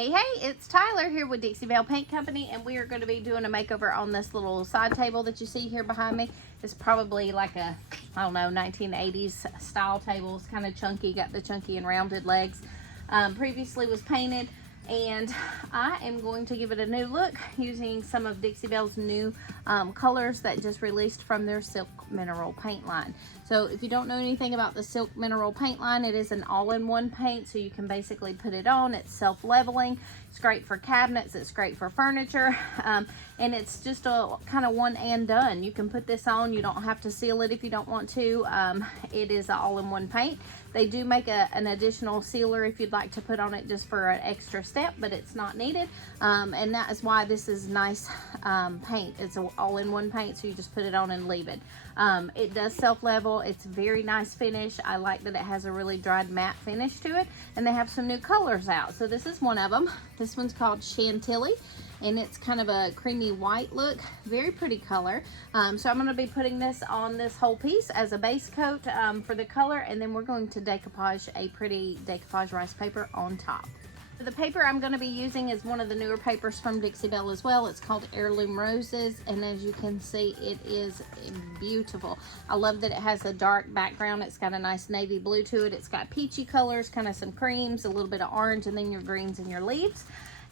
Hey, it's Tyler here with Dixie Belle Paint Company, and we are going to be doing a makeover on this little side table that you see here behind me. It's probably like a, I don't know, 1980s style table. It's kind of chunky, got the chunky and rounded legs. Previously was painted, and I am going to give it a new look using some of Dixie Belle's new colors that just released from their Silk Mineral paint line. So if you don't know anything about the Silk Mineral paint line, it is an all-in-one paint, so you can basically put it on. It's self-leveling. It's great for cabinets. It's great for furniture. And it's just a kind of one and done. You can put this on. You don't have to seal it if you don't want to. It is an all-in-one paint. They do make an additional sealer if you'd like to put on it just for an extra step, but it's not needed. And that is why this is nice paint. It's an all-in-one paint, so you just put it on and leave it. It does self-level. It's very nice finish. I like that it has a really dried matte finish to it, and they have some new colors out. So this is one of them. This one's called Chantilly, and it's kind of a creamy white look. Very pretty color. So I'm going to be putting this on this whole piece as a base coat for the color, and then we're going to decoupage a pretty decoupage rice paper on top. The paper I'm going to be using is one of the newer papers from Dixie Belle as well. It's called Heirloom Roses, and as you can see, it is beautiful. I love that it has a dark background. It's got a nice navy blue to it. It's got peachy colors, kind of some creams, a little bit of orange, and then your greens and your leaves.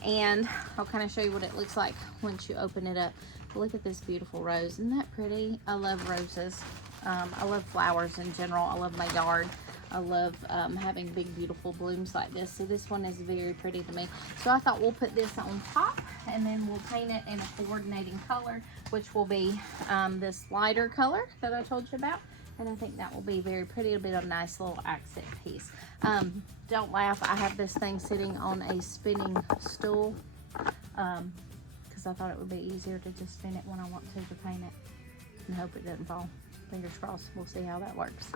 And I'll kind of show you what it looks like once you open it up. Look at this beautiful rose. Isn't that pretty? I love roses. I love flowers in general. I love my yard. I love having big beautiful blooms like this. So this one is very pretty to me. So I thought we'll put this on top, and then we'll paint it in a coordinating color, which will be this lighter color that I told you about. And I think that will be very pretty. It'll be a nice little accent piece. Don't laugh, I have this thing sitting on a spinning stool because I thought it would be easier to just spin it when I want to paint it and hope it doesn't fall. Fingers crossed. We'll see how that works.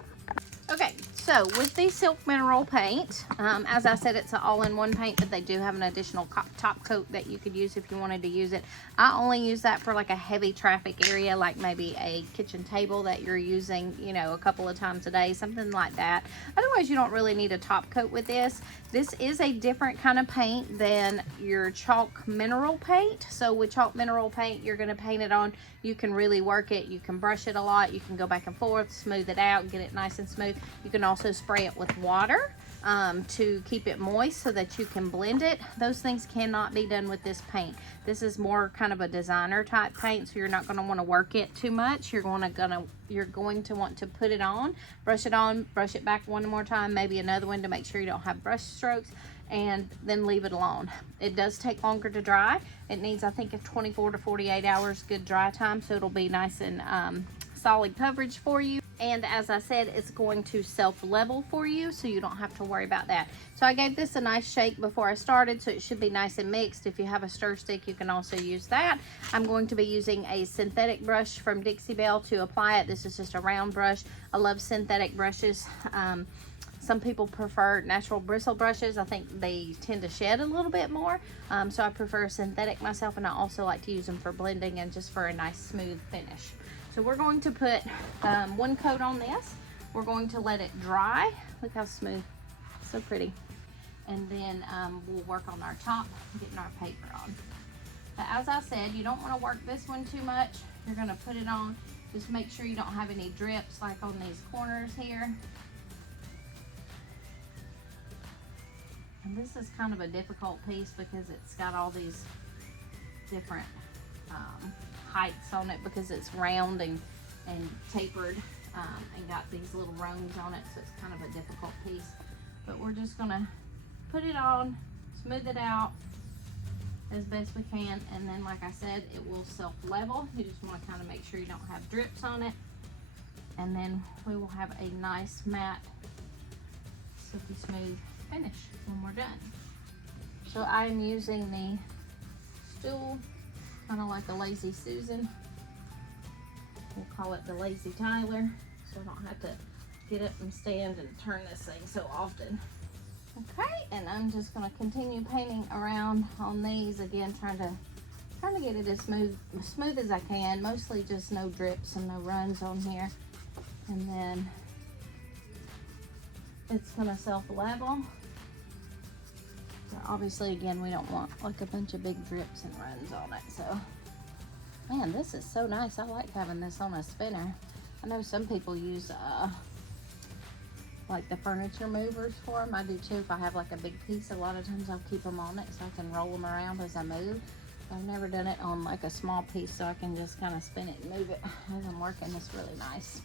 Okay, so with the Silk Mineral paint, as I said, it's an all-in-one paint, but they do have an additional top coat that you could use if you wanted to use it. I only use that for like a heavy traffic area, like maybe a kitchen table that you're using, you know, a couple of times a day, something like that. Otherwise, you don't really need a top coat with this. This is a different kind of paint than your chalk mineral paint. So with chalk mineral paint, you're going to paint it on. You can really work it. You can brush it a lot. You can go back and forth, smooth it out, get it nice and smooth. You can also spray it with water to keep it moist so that you can blend it. Those things cannot be done with this paint. This is more kind of a designer type paint, so you're not going to want to work it too much. You're going to want to put it on, brush it back one more time, maybe another one to make sure you don't have brush strokes, and then leave it alone. It does take longer to dry. It needs, I think, a 24 to 48 hours good dry time, so it'll be nice and solid coverage for you. And as I said, it's going to self-level for you, so you don't have to worry about that. So I gave this a nice shake before I started, so it should be nice and mixed. If you have a stir stick, you can also use that. I'm going to be using a synthetic brush from Dixie Belle to apply it. This is just a round brush. I love synthetic brushes. Some people prefer natural bristle brushes. I think they tend to shed a little bit more. So I prefer synthetic myself, and I also like to use them for blending and just for a nice smooth finish. So we're going to put one coat on this. We're going to let it dry. Look how smooth, so pretty. And then we'll work on our top, getting our paper on. But as I said, you don't want to work this one too much. You're gonna put it on. Just make sure you don't have any drips like on these corners here. And this is kind of a difficult piece because it's got all these different heights on it because it's round and tapered and got these little rungs on it, so it's kind of a difficult piece. But we're just gonna put it on, smooth it out as best we can, and then like I said, it will self-level. You just want to kind of make sure you don't have drips on it, and then we will have a nice matte silky smooth finish when we're done. So I am using the stool, kind of like a Lazy Susan. We'll call it the Lazy Tyler, so I don't have to get up and stand and turn this thing so often. Okay, and I'm just going to continue painting around on these again, trying to get it as smooth as I can. Mostly just no drips and no runs on here, and then it's going to self-level. Obviously, again, we don't want like a bunch of big drips and runs on it. So, man, this is so nice. I like having this on a spinner. I know some people use like the furniture movers for them. I do too. If I have like a big piece, a lot of times I'll keep them on it so I can roll them around as I move. I've never done it on like a small piece, so I can just kind of spin it and move it as I'm working. It's really nice.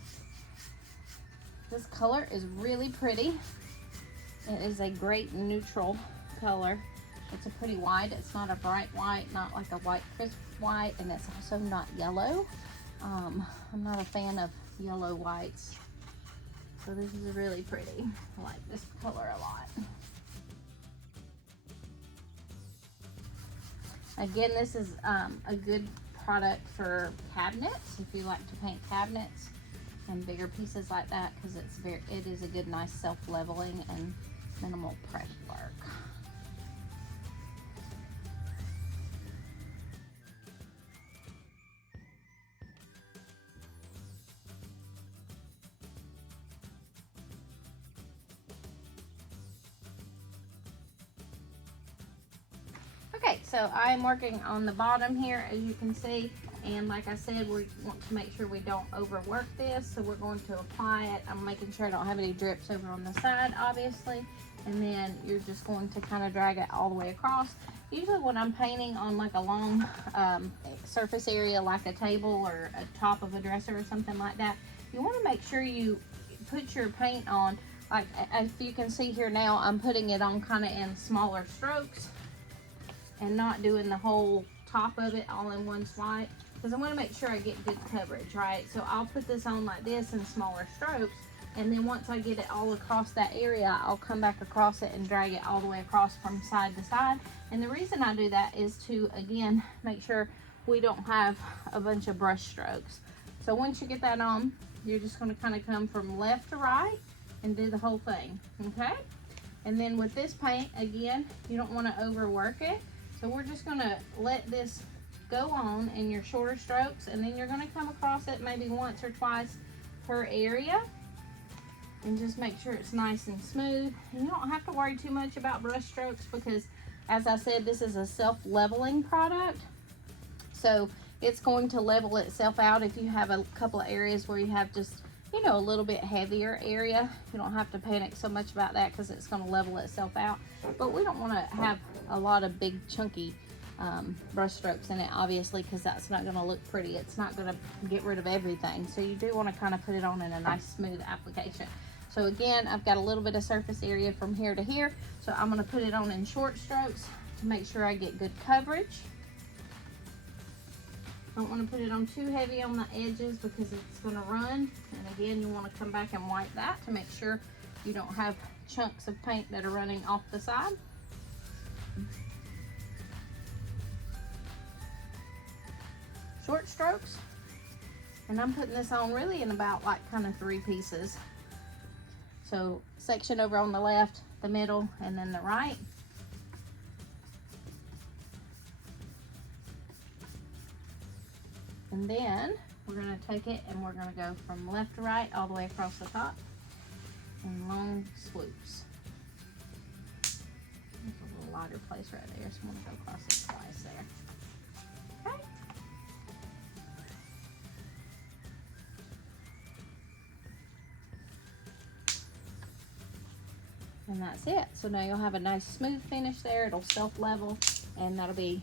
This color is really pretty. It is a great neutral color. It's a pretty white. It's not a bright white, not like a white crisp white, and it's also not yellow. I'm not a fan of yellow whites, so this is really pretty. I like this color a lot. Again, this is a good product for cabinets, if you like to paint cabinets and bigger pieces like that, because it is a good, nice self-leveling and minimal prep work. Okay, so I'm working on the bottom here, as you can see, and like I said, we want to make sure we don't overwork this, so we're going to apply it. I'm making sure I don't have any drips over on the side, obviously, and then you're just going to kind of drag it all the way across. Usually when I'm painting on like a long surface area, like a table or a top of a dresser or something like that, you want to make sure you put your paint on, like as you can see here now, I'm putting it on kind of in smaller strokes and not doing the whole top of it all in one swipe, because I want to make sure I get good coverage, right? So I'll put this on like this in smaller strokes, and then once I get it all across that area, I'll come back across it and drag it all the way across from side to side. And the reason I do that is to, again, make sure we don't have a bunch of brush strokes. So once you get that on, you're just going to kind of come from left to right and do the whole thing, okay? And then with this paint, again, you don't want to overwork it. So we're just going to let this go on in your shorter strokes, and then you're going to come across it maybe once or twice per area and just make sure it's nice and smooth. And you don't have to worry too much about brush strokes because, as I said, this is a self-leveling product. So it's going to level itself out. If you have a couple of areas where you have just, you know, a little bit heavier area, you don't have to panic so much about that because it's going to level itself out. But we don't want to have a lot of big chunky brush strokes in it, obviously, because that's not going to look pretty. It's not going to get rid of everything. So you do want to kind of put it on in a nice smooth application. So again, I've got a little bit of surface area from here to here, so I'm going to put it on in short strokes to make sure I get good coverage. Don't want to put it on too heavy on the edges because it's going to run. And again, you want to come back and wipe that to make sure you don't have chunks of paint that are running off the side. Short strokes. And I'm putting this on really in about like kind of 3 pieces. So section over on the left, the middle, and then the right. And then we're going to take it and we're going to go from left to right all the way across the top in long swoops. There's a little lighter place right there, so I'm going to go across it twice there. Okay. And that's it. So now you'll have a nice smooth finish there. It'll self-level, and that'll be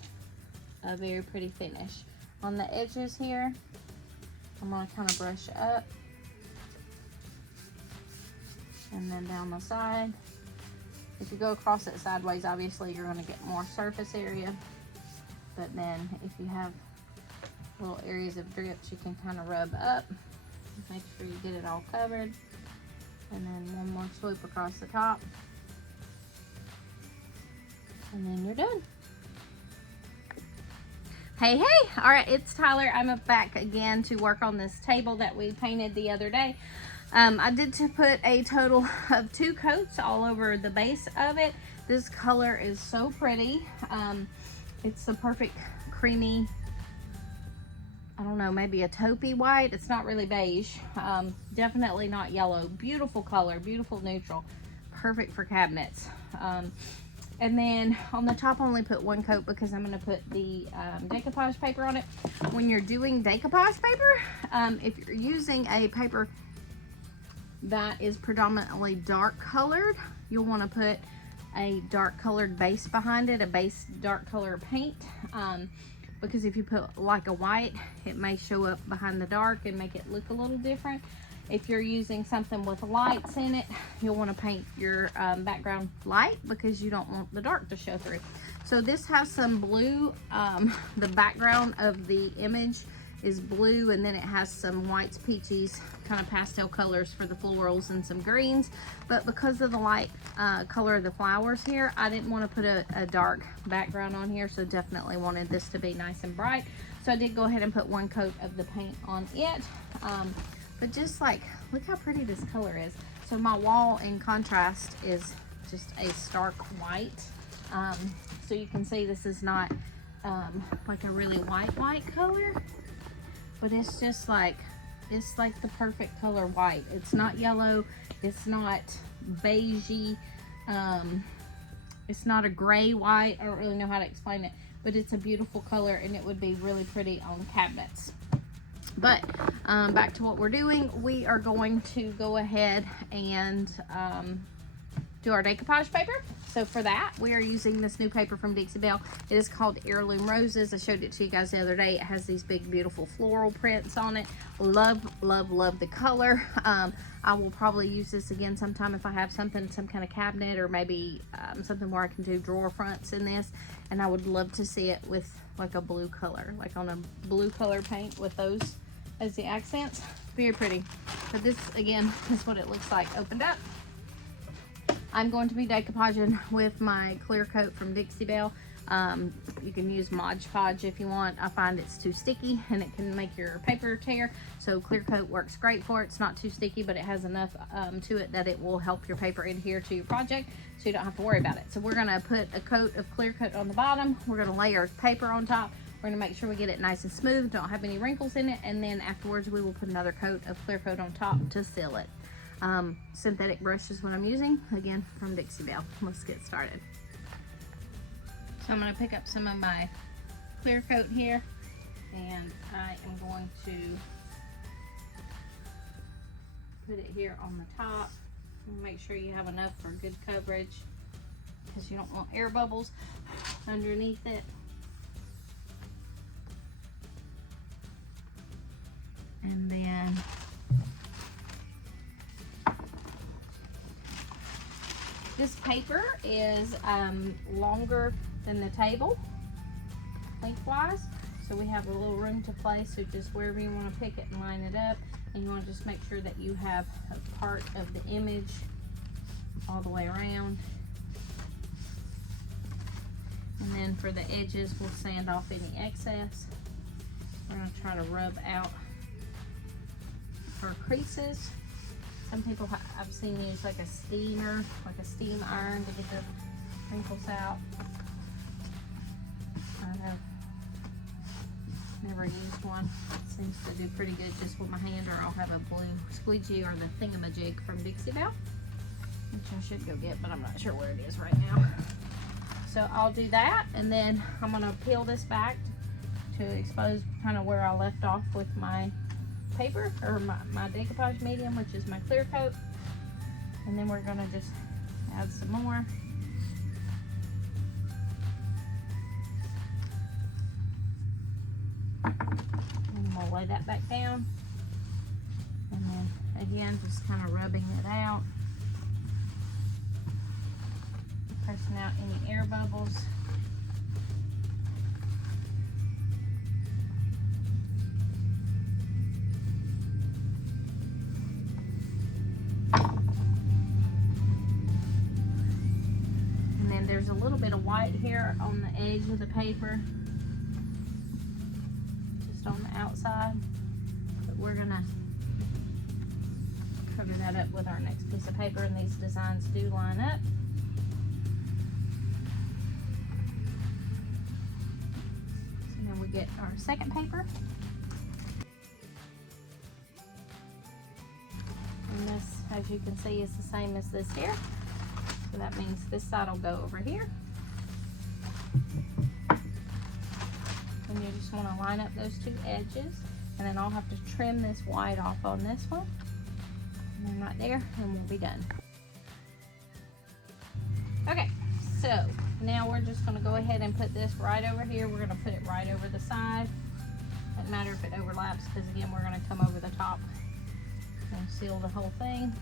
a very pretty finish. On the edges here, I'm going to kind of brush up and then down the side. If you go across it sideways, obviously you're going to get more surface area, but then if you have little areas of drips, you can kind of rub up, make sure you get it all covered, and then one more swoop across the top, and then you're done. Hey, all right, it's Tyler. I'm back again to work on this table that we painted the other day. I did put a total of 2 coats all over the base of it. This color is so pretty. It's the perfect creamy, I don't know, maybe a taupey white. It's not really beige. Definitely not yellow. Beautiful color, beautiful neutral. Perfect for cabinets. And then on the top I only put one coat because I'm going to put the decoupage paper on it. When you're doing decoupage paper, if you're using a paper that is predominantly dark colored, you'll want to put a dark colored base behind it, a base dark color paint, because if you put like a white, it may show up behind the dark and make it look a little different. If you're using something with lights in it, you'll want to paint your background light because you don't want the dark to show through. So this has some blue. The background of the image is blue, and then it has some whites, peaches, kind of pastel colors for the florals and some greens. But because of the light color of the flowers here, I didn't want to put a dark background on here, so definitely wanted this to be nice and bright. So I did go ahead and put one coat of the paint on it. But just like, look how pretty this color is. So my wall in contrast is just a stark white. So you can see this is not like a really white color, but it's just like, it's like the perfect color white. It's not yellow, it's not beigey, it's not a gray white. I don't really know how to explain it, but it's a beautiful color and it would be really pretty on cabinets. But back to what we're doing, we are going to go ahead and do our decoupage paper. So for that, we are using this new paper from Dixie Belle. It is called Heirloom Roses. I showed it to you guys the other day. It has these big, beautiful floral prints on it. Love, love, love the color. I will probably use this again sometime if I have something, some kind of cabinet, or maybe something where I can do drawer fronts in this. And I would love to see it with like a blue color, like on a blue color paint with those as the accents. Very pretty. But this again is what it looks like opened up. I'm going to be decoupaging with my clear coat from Dixie Belle. You can use Mod Podge if you want. I find it's too sticky and it can make your paper tear, so clear coat works great for it. It's not too sticky, but it has enough to it that it will help your paper adhere to your project, so you don't have to worry about it. So we're going to put a coat of clear coat on the bottom. We're going to layer paper on top. We're going to make sure we get it nice and smooth, don't have any wrinkles in it, and then afterwards we will put another coat of clear coat on top to seal it. Synthetic brush is what I'm using, again from Dixie Belle. Let's get started. So I'm going to pick up some of my clear coat here, and I am going to put it here on the top. Make sure you have enough for good coverage because you don't want air bubbles underneath it. And then this paper is longer than the table lengthwise, so we have a little room to play. So just wherever you want to pick it and line it up, and you want to just make sure that you have a part of the image all the way around. And then for the edges, we'll sand off any excess. We're going to try to rub out our creases. Some people I've seen use like a steamer, like a steam iron to get the wrinkles out. I have never used one. It seems to do pretty good just with my hand, or I'll have a blue squeegee or the thingamajig from Dixie Belle, which I should go get, but I'm not sure where it is right now. So I'll do that, and then I'm going to peel this back to expose kind of where I left off with my paper, or my decoupage medium, which is my clear coat. And then we're going to just add some more. And we'll lay that back down. And then again, just kind of rubbing it out, pressing out any air bubbles. There's a little bit of white here on the edge of the paper, just on the outside, but we're gonna cover that up with our next piece of paper, and these designs do line up. So then we get our second paper, and this, as you can see, is the same as this here. So that means this side will go over here, And you just want to line up those two edges. And then I'll have to trim this white off on this one. And then right there, and we'll be done. Okay, so now we're just going to go ahead and put this right over here. We're going to put it right over the side. Doesn't matter if it overlaps, because again, we're going to come over the top and seal the whole thing.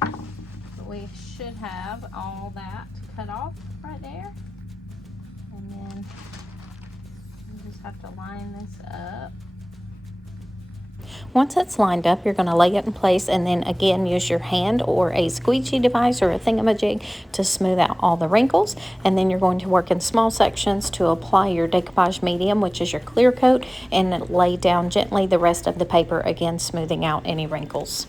But we should have all that cut off right there. And then you just have to line this up. Once it's lined up, you're going to lay it in place and then again use your hand or a squeegee device or a thingamajig to smooth out all the wrinkles. And then you're going to work in small sections to apply your decoupage medium, which is your clear coat, and lay down gently the rest of the paper, again smoothing out any wrinkles.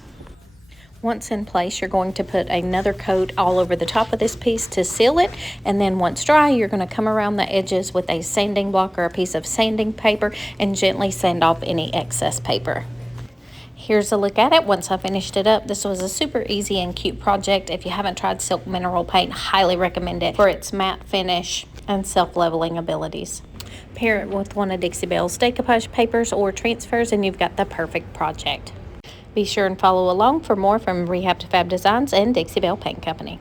Once in place, you're going to put another coat all over the top of this piece to seal it, and then once dry, you're going to come around the edges with a sanding block or a piece of sanding paper and gently sand off any excess paper. Here's a look at it once I finished it up. This was a super easy and cute project. If you haven't tried silk mineral paint, highly recommend it for its matte finish and self-leveling abilities. Pair it with one of Dixie Belle's decoupage papers or transfers and you've got the perfect project. Be sure and follow along for more from Rehab to Fab Designs and Dixie Belle Paint Company.